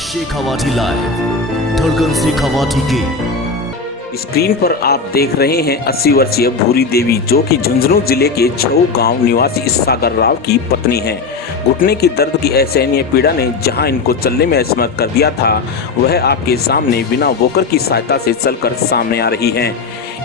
Shekhawati live, धड़कन शेखावाटी की। Screen पर आप देख रहे हैं 80 वर्षीय भूरी देवी, जो कि झुंझुनू जिले के छऊ गांव निवासी सागर राव की पत्नी हैं। घुटने की दर्द की असहनीय पीड़ा ने जहां इनको चलने में असमर्थ कर दिया था, वह आपके सामने बिना वॉकर की सहायता से चलकर सामने आ रही हैं।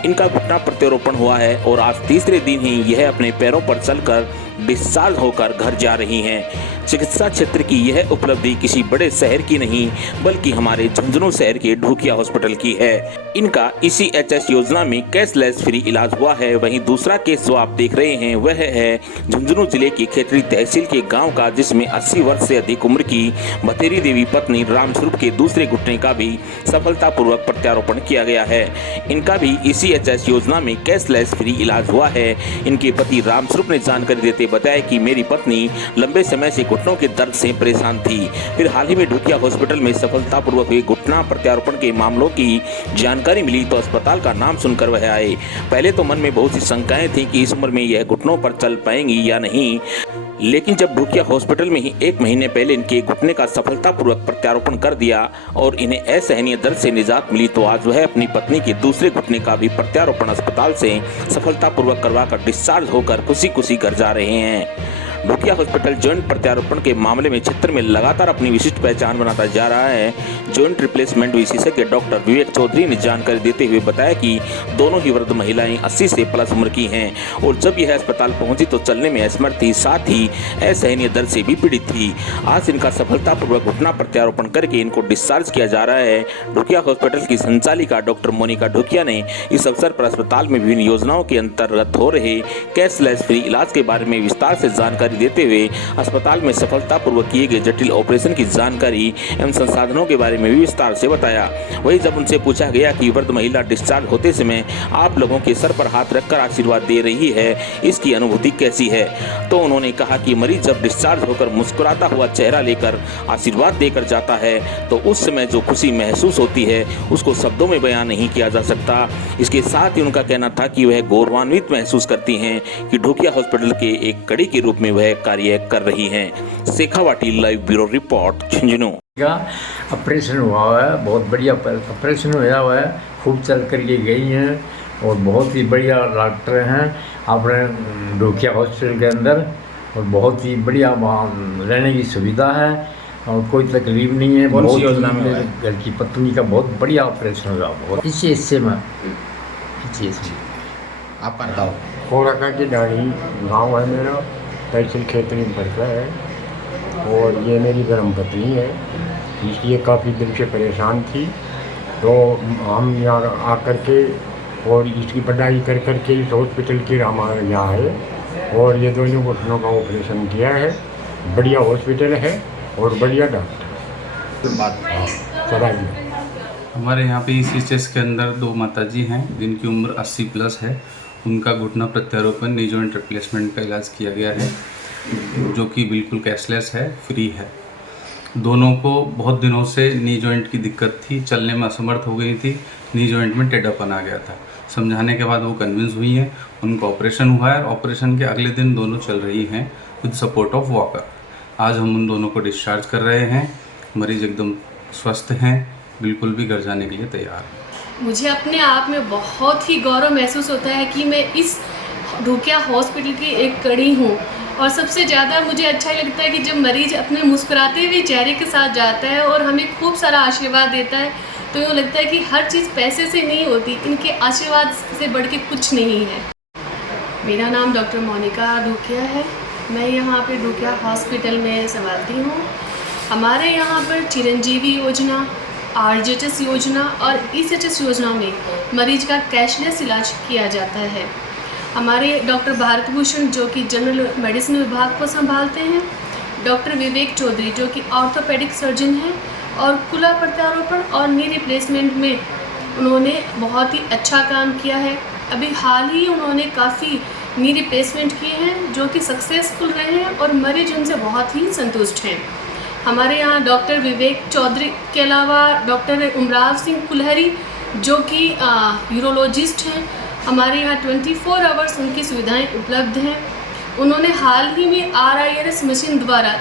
इनका घुटना प्रत्यारोपण हुआ है और आज तीसरे दिन ही यह अपने पैरों पर चलकर डिस्चार्ज होकर घर जा रही हैं। चिकित्सा क्षेत्र की यह उपलब्धि किसी बड़े शहर की नहीं, बल्कि हमारे झुंझुनू शहर के ढूकिया हॉस्पिटल की है। इनका ECHS योजना में कैशलेस फ्री इलाज हुआ है। वहीं दूसरा केस जो आप देख रहे हैं वह है झुंझुनू जिले की खेतड़ी तहसील के गांव का, जिसमें 80 वर्ष से अधिक उम्र की भतेरी देवी पत्नी रामस्वरूप के दूसरे घुटने का भी सफलतापूर्वक प्रत्यारोपण किया गया है। इनका भी ECHS योजना में कैशलेस फ्री इलाज हुआ है। इनके पति रामस्वरूप ने जानकारी देते बताया कि मेरी पत्नी लंबे समय से घुटनों के दर्द से परेशान थी। फिर हाल ही में ढूकिया हॉस्पिटल में सफलतापूर्वक हुए घुटना प्रत्यारोपण के मामलों की जानकारी मिली तो अस्पताल का नाम सुनकर वह आए। पहले तो मन में बहुत सी शंकाएं थी कि इस उम्र में यह घुटनों पर चल पाएंगी या नहीं, लेकिन जब ढूकिया हॉस्पिटल में ही 1 महीने पहले इनके घुटने का सफलतापूर्वक प्रत्यारोपण कर दिया और इन्हें असहनीय दर्द से निजात मिली, तो आज वह अपनी पत्नी के दूसरे घुटने का भी प्रत्यारोपण अस्पताल से सफलतापूर्वक करवाकर डिस्चार्ज होकर खुशी खुशी घर जा रहे हैं। ढूकिया हॉस्पिटल जॉइंट प्रत्यारोपण के मामले में क्षेत्र में लगातार अपनी विशिष्ट पहचान बनाता जा रहा है। जॉइंट रिप्लेसमेंट विशेषज्ञ डॉक्टर विवेक चौधरी ने जानकारी देते हुए बताया कि दोनों ही वृद्ध महिलाएं 80 से प्लस उम्र की हैं और जब यह अस्पताल पहुंची तो चलने में असमर्थ थी, साथ ही असहनीय दर्द से भी पीड़ित थी। आज इनका सफलतापूर्वक घुटना प्रत्यारोपण करके इनको डिस्चार्ज किया जा रहा है। ढूकिया हॉस्पिटल की संचालिका डॉक्टर मोनिका ढूकिया ने इस अवसर पर अस्पताल में विभिन्न योजनाओं के अंतर्गत हो रहे कैशलेस फ्री इलाज के बारे में विस्तार से जानकारी देते हुए अस्पताल में सफलतापूर्वक किए गए जटिल ऑपरेशन की जानकारी एवं संसाधनों के बारे में भी विस्तार से बताया। वहीं जब उनसे पूछा गया कि वृद्ध महिला डिस्चार्ज होते समय आप लोगों के सर पर हाथ रखकर आशीर्वाद दे रही है, इसकी अनुभूति कैसी है, तो उन्होंने कहा कि मरीज जब डिस्चार्ज होकर मुस्कुराता हुआ चेहरा लेकर आशीर्वाद देकर जाता है तो उस समय जो खुशी महसूस होती है उसको शब्दों में बयान नहीं किया जा सकता। इसके साथ ही उनका कहना था कि वह गौरवान्वित महसूस करती हैं कि ढूकिया हॉस्पिटल के एक कड़ी के रूप में वह कार्य कर रही हैं। Shekhawati live bureau report, Jhunjhunu. Operation हुआ है, बहुत बढ़िया ऑपरेशन हुआ है, खूब चल कर के गई हैं और बहुत ही बढ़िया डॉक्टर हैं अपने ढूकिया हॉस्पिटल के अंदर, और बहुत ही बढ़िया वहाँ रहने की सुविधा है और कोई तकलीफ नहीं है। बहुत योजना में घर की पत्नी का बहुत बढ़िया ऑपरेशन हुआ, बहुत इसी हिस्से में आप बताओ। खोराका की डाणी गाँव है मेरा, तहसील खेतड़ी में पड़ता है, और ये मेरी धर्मपत्नी है। इसलिए काफ़ी दिन से परेशान थी, तो हम यहाँ आकर के और इसकी पढ़ाई कर कर के इस हॉस्पिटल की हमारे यहाँ है और ये दोनों घुटनों का ऑपरेशन किया है। बढ़िया हॉस्पिटल है और बढ़िया डॉक्टर चलाइए। हमारे यहाँ पे ECHS के अंदर 2 माताजी हैं जिनकी उम्र 80 प्लस है। उनका घुटना प्रत्यारोपण नी जॉइंट रिप्लेसमेंट का इलाज किया गया है, जो कि बिल्कुल कैशलेस है, फ्री है। दोनों को बहुत दिनों से नी जॉइंट की दिक्कत थी, चलने में असमर्थ हो गई थी, नी जॉइंट में टेढ़ापन आ गया था। समझाने के बाद वो कन्विंस हुई हैं, उनका ऑपरेशन हुआ है और ऑपरेशन के अगले दिन दोनों चल रही हैं विद सपोर्ट ऑफ वॉकर। आज हम उन दोनों को डिस्चार्ज कर रहे हैं। मरीज एकदम स्वस्थ हैं, बिल्कुल भी घर जाने के लिए तैयार हैं। मुझे अपने आप में बहुत ही गौरव महसूस होता है कि मैं इस ढूकिया हॉस्पिटल की एक कड़ी हूँ, और सबसे ज़्यादा मुझे अच्छा लगता है कि जब मरीज अपने मुस्कुराते हुए चेहरे के साथ जाता है और हमें खूब सारा आशीर्वाद देता है, तो यूँ लगता है कि हर चीज़ पैसे से नहीं होती, इनके आशीर्वाद से बढ़ के कुछ नहीं है। मेरा नाम डॉक्टर मोनिका ढूकिया है। मैं यहाँ पे ढूकिया हॉस्पिटल में संभालती हूँ। हमारे यहाँ पर चिरंजीवी योजना, RJHS योजना और ECHS योजना में मरीज का कैशलेस इलाज किया जाता है। हमारे डॉक्टर भारत भूषण जो कि जनरल मेडिसिन विभाग को संभालते हैं, डॉक्टर विवेक चौधरी जो कि ऑर्थोपेडिक सर्जन हैं और कुला प्रत्यारोपण और नी रिप्लेसमेंट में उन्होंने बहुत ही अच्छा काम किया है। अभी हाल ही उन्होंने काफ़ी नी रिप्लेसमेंट किए हैं जो कि सक्सेसफुल रहे हैं और मरीज उनसे बहुत ही संतुष्ट हैं। हमारे यहाँ डॉक्टर विवेक चौधरी के अलावा डॉक्टर उमराव सिंह कुल्हरी जो कि यूरोलॉजिस्ट हैं, हमारे यहाँ 24 आवर्स उनकी सुविधाएं उपलब्ध हैं। उन्होंने हाल ही में RIRS मशीन द्वारा,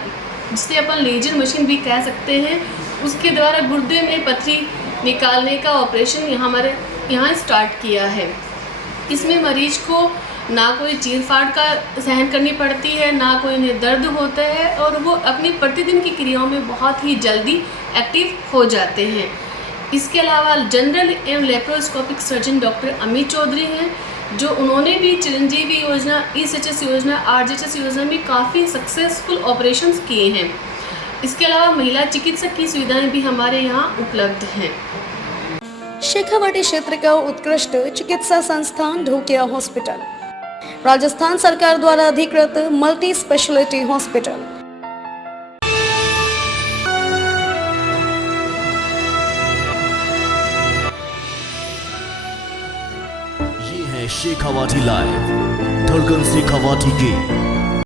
जिसे अपन लेजर मशीन भी कह सकते हैं, उसके द्वारा गुर्दे में पथरी निकालने का ऑपरेशन हमारे यहाँ स्टार्ट किया है। इसमें मरीज को ना कोई चीर-फाड़ का सहन करनी पड़ती है, ना कोई उन्हें दर्द होता है और वो अपनी प्रतिदिन की क्रियाओं में बहुत ही जल्दी एक्टिव हो जाते हैं। इसके अलावा जनरल एवं laparoscopic surgeon doctor Amit Chaudhary हैं, जो उन्होंने भी चिरंजीवी योजना, ECHS योजना, RGHS योजना में काफ़ी सक्सेसफुल ऑपरेशंस किए हैं। इसके अलावा महिला चिकित्सक की सुविधाएं भी हमारे यहाँ उपलब्ध हैं। शेखावाटी क्षेत्र का उत्कृष्ट चिकित्सा संस्थान ढोकिया हॉस्पिटल, राजस्थान सरकार द्वारा अधिकृत मल्टी स्पेशलिटी हॉस्पिटल। ये है शेखावाटी लाइव, धड़कन शेखावाटी के।